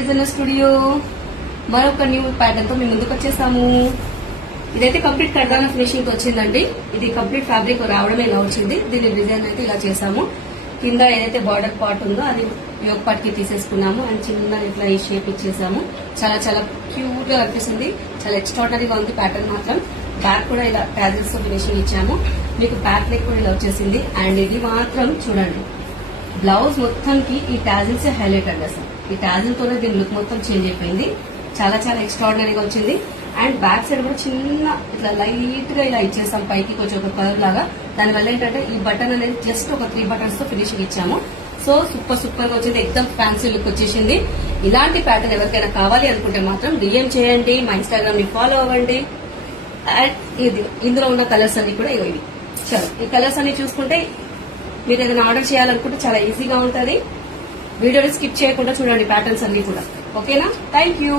Designer studio మరొక new pattern తో మేము ముందుకు వచ్చేసాము. ఇదైతే కంప్లీట్ కర్దానా ఫినిషింగ్ తో వచ్చిందండి. ఇది కంప్లీట్ ఫ్యాబ్రిక్ రావడమే ఇలా వచ్చింది. దీని డిజైన్ అయితే ఇలా చేసాము. కింద ఏదైతే బార్డర్ పార్ట్ ఉందో అది యోగ్ పార్ట్ కి తీసేసుకున్నాము అండ్ చిన్న ఇట్లా ఈ షేప్ ఇచ్చేసాము. చాలా చాలా క్యూట్ గా కనిపిస్తుంది. చాలా ఎక్స్ట్రాడనరీగా ఉంది ప్యాటర్న్ మాత్రం. బ్యాక్ కూడా ఇలా టాజిల్స్ తో ఫినిషింగ్ ఇచ్చాము. మీకు బ్యాక్ నెక్ కూడా ఇలా వచ్చేసింది. అండ్ ఇది మాత్రం చూడండి, బ్లౌజ్ మొత్తంకి ఈ టాజిల్స్ హైలైట్ అండి. అసలు ఈ టాజిల్ తోనే దీని లుక్ మొత్తం చేంజ్ అయిపోయింది. చాలా చాలా ఎక్స్ట్రాడనరీగా వచ్చింది. అండ్ బ్యాక్ సైడ్ కూడా చిన్న ఇట్లా లైట్ గా ఇలా ఇచ్చేసాం పైకి కొంచెం ఒక కలర్ లాగా. దానివల్ల ఏంటంటే ఈ బటన్ అనేది జస్ట్ ఒక 3 బటన్స్ తో ఫినిషింగ్ ఇచ్చాము. సో సూపర్ గా వచ్చింది. ఎక్దమ్ ఫ్యాన్సీ లుక్ వచ్చేసింది. ఇలాంటి ప్యాటర్న్ ఎవరికైనా కావాలి అనుకుంటే మాత్రం డిఎం చేయండి, మా ఇన్స్టాగ్రామ్ ని ఫాలో అవ్వండి. అండ్ ఇది ఇందులో ఉన్న కలర్స్ అన్ని కూడా ఇవి. చలో ఈ కలర్స్ అన్ని చూసుకుంటే మీరు ఏదైనా ఆర్డర్ చేయాలనుకుంటే చాలా ఈజీగా ఉంటుంది. వీడియోని స్కిప్ చేయకుండా చూడండి ప్యాటర్న్స్ అన్ని కూడా. ఓకేనా? Thank you.